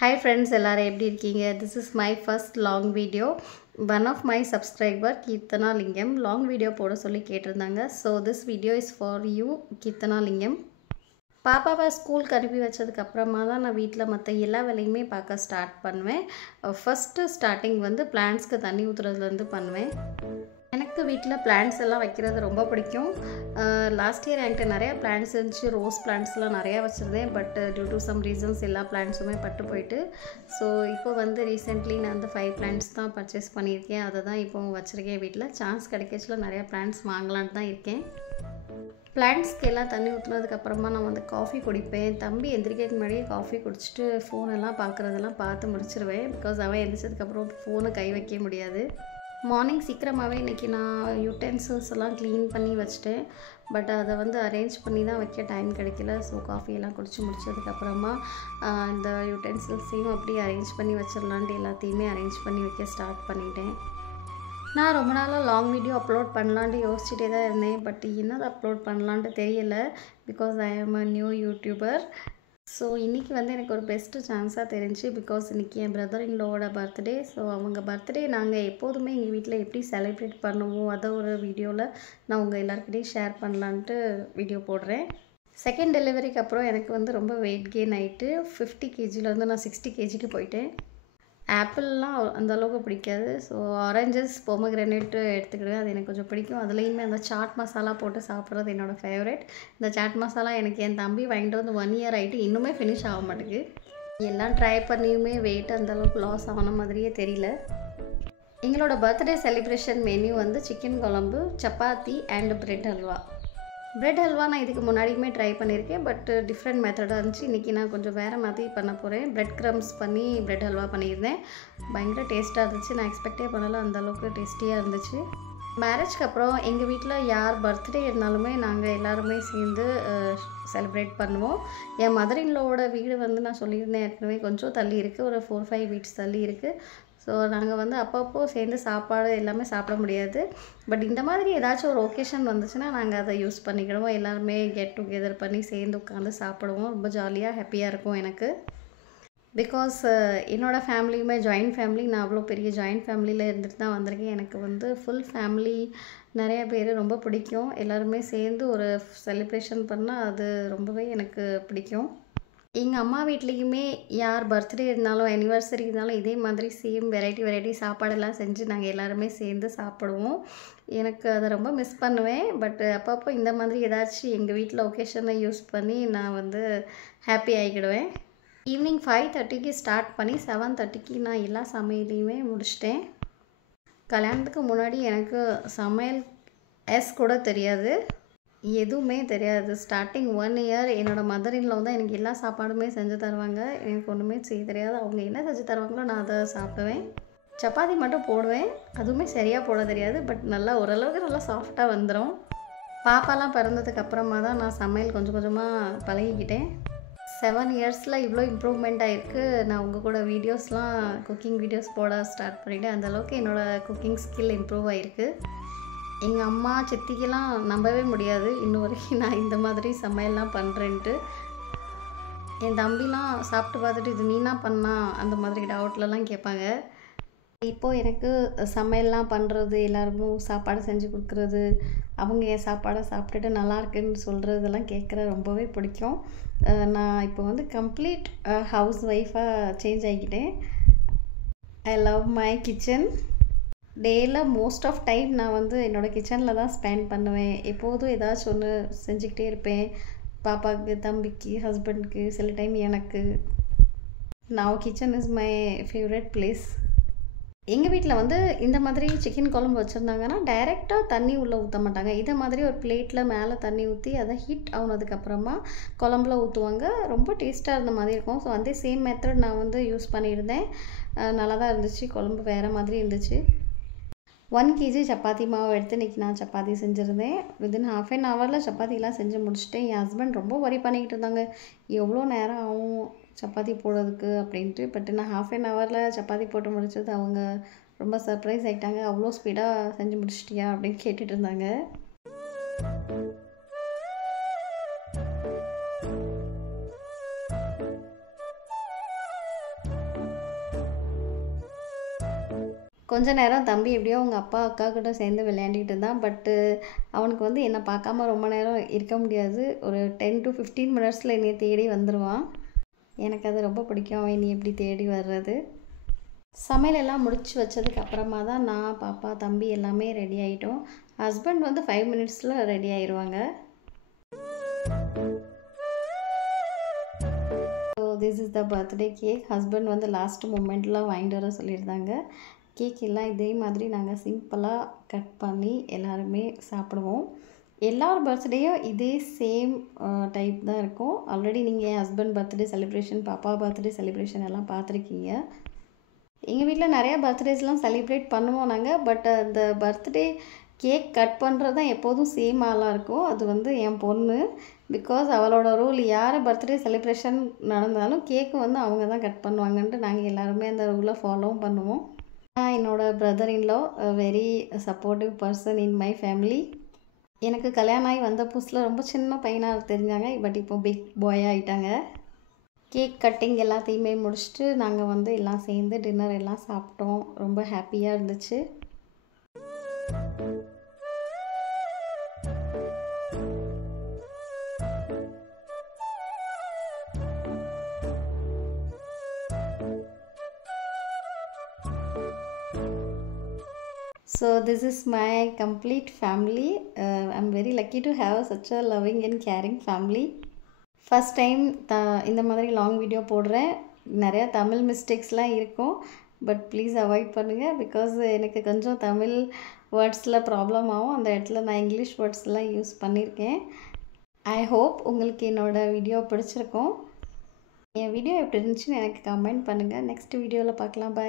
Hi friends, எல்லாரும் எப்படி இருக்கீங்க? This is my first long video. One of my subscriber Keerthana Lingam long video போட சொல்லி கேட்டிருந்தாங்க. So this video is for you Keerthana Lingam. பாப்பாவை ஸ்கூலுக்கு அனுப்பி வச்சதுக்கு அப்புறமா தான் நான் வீட்டில் மற்ற எல்லா வேலையுமே பார்க்க ஸ்டார்ட் பண்ணுவேன். ஃபஸ்ட்டு ஸ்டார்டிங் வந்து பிளான்ட்ஸ்க்கு தண்ணி ஊற்றுறதுலேருந்து பண்ணுவேன். எனக்கு வீட்டில் பிளான்ட்ஸ் எல்லாம் வைக்கிறது ரொம்ப பிடிக்கும். லாஸ்ட் இயர் என்கிட்ட நிறையா பிளான்ட்ஸ் இருந்துச்சு. ரோஸ் பிளான்ட்ஸ்லாம் நிறையா வச்சுருந்தேன். But due to some reasons எல்லா பிளான்ட்ஸுமே பட்டு போயிட்டு. ஸோ இப்போ வந்து ரீசெண்ட்லி நான் அந்த 5 பிளான்ட்ஸ் தான் பர்ச்சேஸ் பண்ணியிருக்கேன். அதை தான் இப்போ வச்சுருக்கேன் வீட்டில். சான்ஸ் கிடைக்கச்சில் நிறையா பிளான்ட்ஸ் வாங்கலான்னு தான் இருக்கேன். பிளான்ட்ஸ்க்கு எல்லாம் தண்ணி ஊற்றுனதுக்கப்புறமா நான் வந்து காஃபி குடிப்பேன். தம்பி எந்திரிக்கிறதுக்கு முன்னாடியே காஃபி குடிச்சிட்டு ஃபோனெல்லாம் பார்க்குறதெல்லாம் பார்த்து முடிச்சிருவேன். பிகாஸ் அவன் எந்திரிச்சதுக்கப்புறம் ஃபோனை கை வைக்க முடியாது. மார்னிங் சீக்கிரமாகவே இன்றைக்கி நான் யூட்டென்சில்ஸ் எல்லாம் க்ளீன் பண்ணி வச்சுட்டேன். பட் அதை வந்து அரேஞ்ச் பண்ணி தான் வைக்க டைம் கிடைக்கல. ஸோ காஃபியெல்லாம் குடிச்சு முடிச்சதுக்கப்புறமா இந்த யூட்டென்சில்ஸையும் அப்படியே அரேஞ்ச் பண்ணி வச்சிடலான்ட்டு எல்லாத்தையுமே அரேஞ்ச் பண்ணி வைக்க ஸ்டார்ட் பண்ணிட்டேன். நான் ரொம்ப நாளாக லாங் வீடியோ அப்லோட் பண்ணலான்ட்டு யோசிச்சுட்டே தான் இருந்தேன். பட் என்னது அப்லோட் பண்ணலான்ட்டு தெரியல. பிகாஸ் ஐ ஆம் அ நியூ யூடியூபர். ஸோ இன்றைக்கி வந்து எனக்கு ஒரு பெஸ்ட்டு சான்ஸாக தெரிஞ்சு. பிகாஸ் இன்றைக்கி என் பிரதர் இன்லோவோட பர்த்டே. ஸோ அவங்க பர்த்டே நாங்கள் எப்போதுமே எங்கள் வீட்டில் எப்படி செலிப்ரேட் பண்ணுவோம் அதை ஒரு வீடியோவில் நான் உங்கள் எல்லாருக்கிட்டையும் ஷேர் பண்ணலான்ட்டு வீடியோ போடுறேன். செகண்ட் டெலிவரிக்கு அப்புறம் எனக்கு வந்து ரொம்ப வெயிட் கெயின் ஆகிட்டு 50 kgலேருந்து நான் 60 kgக்கு போயிட்டேன். ஆப்பிள்லாம் அந்த அளவுக்கு பிடிக்காது. ஸோ ஆரஞ்சஸ் பொமக்ரனேட்டு எடுத்துக்கிடுவேன். அது எனக்கு கொஞ்சம் பிடிக்கும். அதுலேயுமே அந்த சாட் மசாலா போட்டு சாப்பிட்றது என்னோடய ஃபேவரட். இந்த சாட் மசாலா எனக்கு என் தம்பி வாங்கிட்டு வந்து 1 year ஆகிட்டு இன்னுமே ஃபினிஷ் ஆக மாட்டேங்குது. எல்லாம் ட்ரை பண்ணியுமே வெயிட் அந்தளவுக்கு லாஸ் ஆன மாதிரியே தெரியல. எங்களோட பர்த்டே செலிப்ரேஷன் மெனு வந்து சிக்கன் குழம்பு, chapati and bread halwa. Bread halwa நான் இதுக்கு முன்னாடியுமே ட்ரை பண்ணியிருக்கேன். பட் டிஃப்ரெண்ட் மெத்தடாக இருந்துச்சு. இன்றைக்கி நான் கொஞ்சம் வேறு மாதிரி பண்ண போகிறேன். பிரெட் க்ரம்ஸ் பண்ணி பிரெட் ஹல்வா பண்ணியிருந்தேன். பயங்கர டேஸ்ட்டாக இருந்துச்சு. நான் எக்ஸ்பெக்டே பண்ணலை, அந்தளவுக்கு டேஸ்டியாக இருந்துச்சு. மேரேஜ்க்கு அப்புறம் எங்கள் வீட்டில் யார் பர்த்டே இருந்தாலுமே நாங்கள் எல்லாருமே சேர்ந்து செலிப்ரேட் பண்ணுவோம். என் மதர் இன்லோவோட வீடு வந்து நான் சொல்லியிருந்தேன் ஏற்கனவே கொஞ்சம் தள்ளி இருக்குது. ஒரு 4-5 வீட்ஸ் தள்ளி இருக்குது. ஸோ நாங்கள் வந்து அப்பப்போ சேர்ந்து சாப்பாடு எல்லாமே சாப்பிட முடியாது. பட் இந்த மாதிரி ஏதாச்சும் ஒரு ஒகேஷன் வந்துச்சுன்னா நாங்கள் அதை யூஸ் பண்ணிக்கிடுவோம். எல்லாருமே கெட் டுகெதர் பண்ணி சேர்ந்து உட்காந்து சாப்பிடுவோம். ரொம்ப ஜாலியாக ஹாப்பியாக இருக்கும் எனக்கு. பிகாஸ் என்னோடய ஃபேமிலியுமே ஜாயின்ட் ஃபேமிலி. நான் அவ்வளோ பெரிய ஜாயின்ட் ஃபேமிலியில் இருந்துட்டு தான் வந்திருக்கேன். எனக்கு வந்து ஃபுல் ஃபேமிலி நிறைய பேர் ரொம்ப பிடிக்கும். எல்லாருமே சேர்ந்து ஒரு செலிப்ரேஷன் பண்ணால் அது ரொம்பவே எனக்கு பிடிக்கும். எங்கள் அம்மா வீட்லேயுமே யார் பர்த்டே இருந்தாலும் ஆனிவர்சரி இருந்தாலும் இதே மாதிரி சேம் வெரைட்டி சாப்பாடெல்லாம் செஞ்சு நாங்கள் எல்லாருமே சேர்ந்து சாப்பிடுவோம். எனக்கு அதை ரொம்ப மிஸ் பண்ணுவேன். பட் அப்பப்போ இந்த மாதிரி ஏதாச்சும் எங்கள் வீட்டில் ஒகேஷனை யூஸ் பண்ணி நான் வந்து ஹாப்பி ஆகிக்கிடுவேன். ஈவினிங் 5:30க்கு ஸ்டார்ட் பண்ணி 7:30க்கு நான் எல்லா சமையலையுமே முடிச்சிட்டேன். கல்யாணத்துக்கு முன்னாடி எனக்கு சமையல் கூட தெரியாது, எதுவுமே தெரியாது. ஸ்டார்டிங் 1 year என்னோடய மதர் இன்லோ தான் எனக்கு எல்லா சாப்பாடுமே செஞ்சு தருவாங்க. எனக்கு ஒன்றுமே செய்ய தெரியாது. அவங்க என்ன செஞ்சு தருவாங்களோ நான் அதை சாப்பிடுவேன். சப்பாத்தி மட்டும் போடுவேன். அதுவுமே சரியாக போட தெரியாது. பட் நல்லா ஓரளவுக்கு நல்லா சாஃப்டாக வந்துடும். பாப்பாலாம் பிறந்ததுக்கு அப்புறமா தான் நான் சமையல் கொஞ்சம் கொஞ்சமாக பழகிக்கிட்டேன். 7 yearsல இவ்வளோ இம்ப்ரூவ்மெண்ட் ஆகிருக்கு. நான் உங்கள் கூட வீடியோஸ்லாம் குக்கிங் வீடியோஸ் போட ஸ்டார்ட் பண்ணிவிட்டேன். அந்தளவுக்கு என்னோடய குக்கிங் ஸ்கில் இம்ப்ரூவ் ஆகிருக்கு. எங்கள் அம்மா சித்திக்கெல்லாம் நம்பவே முடியாது இன்னும் வரைக்கும் நான் இந்த மாதிரி சமையல்லாம் பண்ணுறேன்ட்டு. என் தம்பிலாம் சாப்பிட்டு பார்த்துட்டு இது நீனா பண்ணா அந்த மாதிரி டவுட்லலாம் கேட்பாங்க. இப்போது எனக்கு சமையல்லாம் பண்ணுறது, எல்லாருக்கும் சாப்பாடு செஞ்சு கொடுக்குறது, அவங்க என் சாப்பாடை சாப்பிட்டுட்டு நல்லா இருக்குன்னு சொல்கிறதெல்லாம் கேட்குற ரொம்பவே பிடிக்கும். நான் இப்போ வந்து கம்ப்ளீட் ஹவுஸ் ஒய்ஃபாக சேஞ்ச் ஆகிக்கிட்டேன். I love my kitchen. டேயில் மோஸ்ட் ஆஃப் டைம் நான் வந்து என்னோடய கிச்சனில் தான் ஸ்பெண்ட் பண்ணுவேன். எப்போதும் ஏதாச்சும் ஒன்று செஞ்சுக்கிட்டே இருப்பேன். பாப்பாவுக்கு, தம்பிக்கு, ஹஸ்பண்டுக்கு, சில டைம் எனக்கு. நான் kitchen is my favourite place. எங்கள் வீட்டில் வந்து இந்த மாதிரி சிக்கன் குழம்பு வச்சுருந்தாங்கன்னா டைரெக்டாக தண்ணி உள்ளே ஊற்ற மாட்டாங்க. இதை மாதிரி ஒரு பிளேட்டில் மேலே தண்ணி ஊற்றி அதை ஹீட் ஆனதுக்கப்புறமா குழம்புல ஊற்றுவாங்க. ரொம்ப டேஸ்ட்டாக இருந்த மாதிரி இருக்கும். ஸோ அந்த சேம் மெத்தட் நான் வந்து யூஸ் பண்ணியிருந்தேன். நல்லா தான் இருந்துச்சு. குழம்பு வேறு மாதிரி இருந்துச்சு. 1 kg சப்பாத்தி மாவு எடுத்து இன்றைக்கி நான் சப்பாத்தி செஞ்சுருந்தேன். வித்தின் ½ an hourல சப்பாத்திலாம் செஞ்சு முடிச்சுட்டேன். என் ஹஸ்பண்ட் ரொம்ப வரி பண்ணிக்கிட்டு இருந்தாங்க, எவ்வளோ நேரம் ஆகும் சப்பாத்தி போடுறதுக்கு அப்படின்ட்டு. பட் நான் ½ an hourல சப்பாத்தி போட்டு முடிச்சது அவங்க ரொம்ப சர்ப்ரைஸ் ஆகிட்டாங்க. அவ்வளோ ஸ்பீடாக செஞ்சு முடிச்சிட்டியா அப்படின்னு கேட்டுட்டு இருந்தாங்க. கொஞ்ச நேரம் தம்பி எப்படியோ அவங்க அப்பா அக்கா கூட சேர்ந்து விளையாண்டிட்டு இருந்தான். பட்டு அவனுக்கு வந்து என்னை பார்க்காம ரொம்ப நேரம் இருக்க முடியாது. ஒரு 10 to 15 மினிட்ஸில் என்னை தேடி வந்துடுவான். எனக்கு அது ரொம்ப பிடிக்கும், அவன் என்னை எப்படி தேடி வர்றது. சமையலெல்லாம் முடிச்சு வச்சதுக்கு அப்புறமா தான் நான் பாப்பா தம்பி எல்லாமே ரெடி ஆகிட்டோம். ஹஸ்பண்ட் வந்து 5 மினிட்ஸில் ரெடி ஆயிடுவாங்க. So this is the birthday cake. Husband வந்து லாஸ்ட் மூமெண்ட்டில் வாங்கிட்டு வர சொல்லியிருந்தாங்க. கேக் எல்லாம் இதே மாதிரி நாங்கள் சிம்பிளாக கட் பண்ணி எல்லாருமே சாப்பிடுவோம். எல்லார் பர்த்டேயும் இதே சேம் டைப் தான் இருக்கும். ஆல்ரெடி நீங்கள் என் ஹஸ்பண்ட் பர்த்டே செலிப்ரேஷன், பாப்பா பர்த்டே செலிப்ரேஷன் எல்லாம் பார்த்துருக்கீங்க. எங்கள் வீட்டில் நிறையா பர்த்டேஸ்லாம் செலிப்ரேட் பண்ணுவோம் நாங்கள். பட் அந்த பர்த்டே கேக் கட் பண்ணுறது தான் எப்போதும் சேம் ஆளாக இருக்கும். அது வந்து என் பொண்ணு. பிகாஸ் அவளோட ரூல், யார் பர்த்டே செலிப்ரேஷன் நடந்தாலும் கேக்கு வந்து அவங்க தான் கட் பண்ணுவாங்கன்ட்டு நாங்கள் எல்லாருமே அந்த ரூலை ஃபாலோவும் பண்ணுவோம். என்னோட brother in-law very supportive person in my family. எனக்கு கல்யாணம் ஆகி வந்த புதுசில் ரொம்ப சின்ன பையனாக தெரிஞ்சாங்க. பட் இப்போ பிக் பாயாக ஆகிட்டாங்க. கேக் கட்டிங் எல்லாத்தையுமே முடிச்சுட்டு நாங்கள் வந்து எல்லாம் சேர்ந்து டின்னர் எல்லாம் சாப்பிட்டோம். ரொம்ப ஹாப்பியாக இருந்துச்சு. So this is my complete family. I'm very lucky to have such a loving and caring family. First time இந்த மாதிரி லாங் வீடியோ போடுறேன். நிறையா தமிழ் மிஸ்டேக்ஸ்லாம் இருக்கும். பட் ப்ளீஸ் அவாய்ட் பண்ணுங்கள். பிகாஸ் எனக்கு கொஞ்சம் தமிழ் வேர்ட்ஸில் ப்ராப்ளம் ஆகும். அந்த இடத்துல நான் இங்கிலீஷ் வேர்ட்ஸ்லாம் யூஸ் பண்ணியிருக்கேன். ஐ ஹோப் உங்களுக்கு என்னோடய வீடியோ பிடிச்சிருக்கும். என் வீடியோ எப்படி இருந்துச்சுன்னு எனக்கு கமெண்ட் பண்ணுங்கள். நெக்ஸ்ட் வீடியோவில் பார்க்கலாம். பாய்.